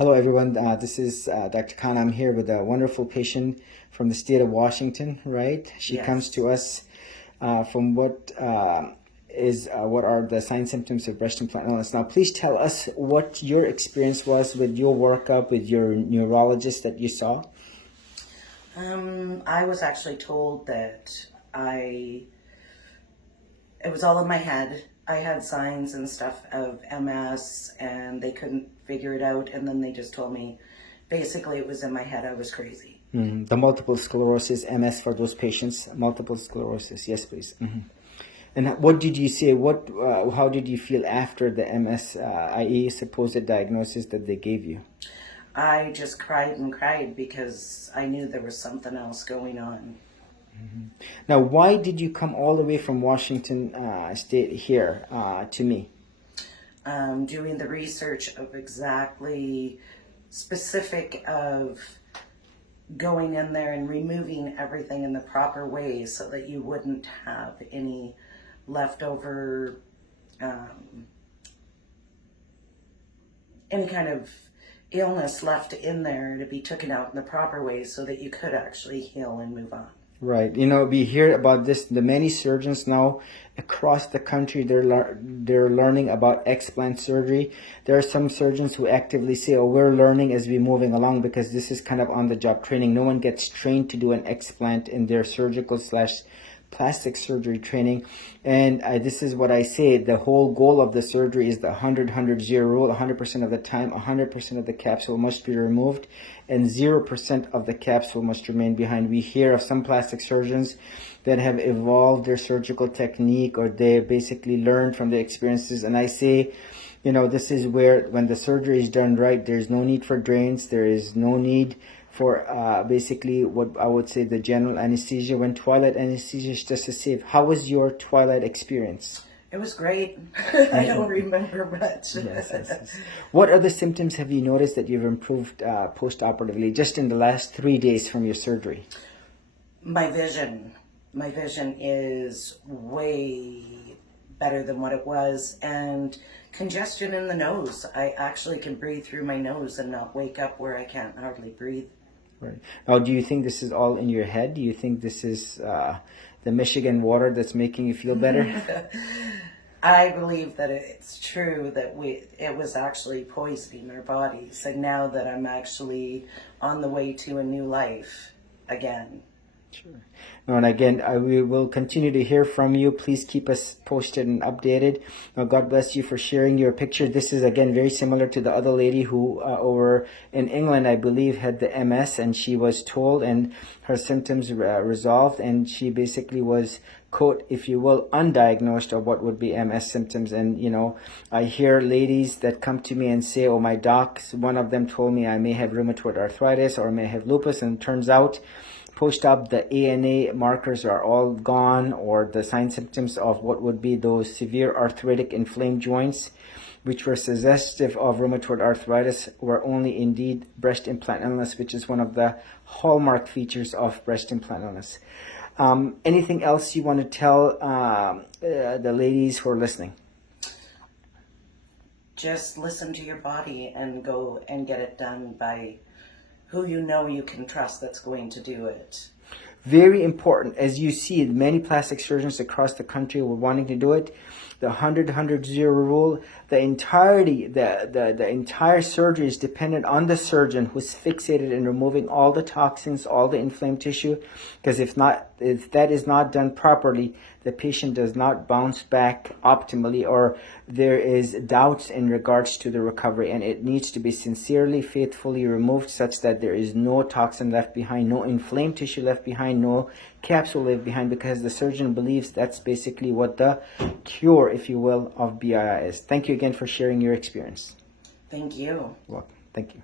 Hello, everyone. This is Dr. Khan. I'm here with a wonderful patient from the state of Washington, right? She comes Yes. to us from what are the signs symptoms of breast implant illness. Now, please tell us what your experience was with your workup with your neurologist that you saw. I was actually told that it was all in my head. I had signs and stuff of MS and they couldn't figure it out. And then they just told me basically it was in my head. I was crazy. The multiple sclerosis, MS for those patients, multiple sclerosis. Yes, please. And what did you say? How did you feel after the MS, i.e. supposed diagnosis that they gave you? I just cried and cried because I knew there was something else going on. Now, why did you come all the way from Washington State here to me? Doing the research of exactly specific of going in there and removing everything in the proper way so that you wouldn't have any leftover, any kind of illness left in there to be taken out in the proper way so that you could actually heal and move on. Right. You know, we hear about this. The many surgeons now across the country, they're learning about explant surgery. There are some surgeons who actively say, "Oh, we're learning as we're moving along," because this is kind of on-the-job training. No one gets trained to do an explant in their surgical/plastic surgery training. And this is what I say: the whole goal of the surgery is the 100-100-0 rule. 100% of the time, 100% of the capsule must be removed, and 0% of the capsule must remain behind. We hear of some plastic surgeons that have evolved their surgical technique, or they basically learned from the experiences. And I say, you know, this is where, when the surgery is done right, there's no need for drains. There is no need for basically what I would say the general anesthesia, when twilight anesthesia is just as safe. How was your twilight experience? It was great. I don't remember much. Yes. What other symptoms have you noticed that you've improved post-operatively just in the last 3 days from your surgery? My vision. My vision is way better than what it was. And congestion in the nose. I actually can breathe through my nose and not wake up where I can't hardly breathe. Right. Now, do you think this is all in your head? Do you think this is the Michigan water that's making you feel better? I believe that it's true that it was actually poisoning our bodies. And now that I'm actually on the way to a new life again. Sure. No, and again, we will continue to hear from you. Please keep us posted and updated. Now, God bless you for sharing your picture. This is, again, very similar to the other lady who over in England, I believe, had the MS, and she was told, and her symptoms resolved, and she basically was, quote, if you will, undiagnosed of what would be MS symptoms. And, you know, I hear ladies that come to me and say, oh, my docs, one of them told me I may have rheumatoid arthritis or may have lupus, and it turns out post-op, the ANA markers are all gone, or the sign symptoms of what would be those severe arthritic inflamed joints, which were suggestive of rheumatoid arthritis, were only indeed breast implant illness, which is one of the hallmark features of breast implant illness. Anything else you want to tell the ladies who are listening? Just listen to your body and go and get it done by who you know you can trust that's going to do it. Very important. As you see, many plastic surgeons across the country were wanting to do it. The 100-100-0 rule, the entire surgery is dependent on the surgeon who's fixated in removing all the toxins, all the inflamed tissue, because if that is not done properly, the patient does not bounce back optimally, or there is doubts in regards to the recovery, and it needs to be sincerely, faithfully removed such that there is no toxin left behind, no inflamed tissue left behind, no capsule left behind, because the surgeon believes that's basically what the cure, if you will, of BII is. Thank you again for sharing your experience. Thank you. Welcome. Thank you.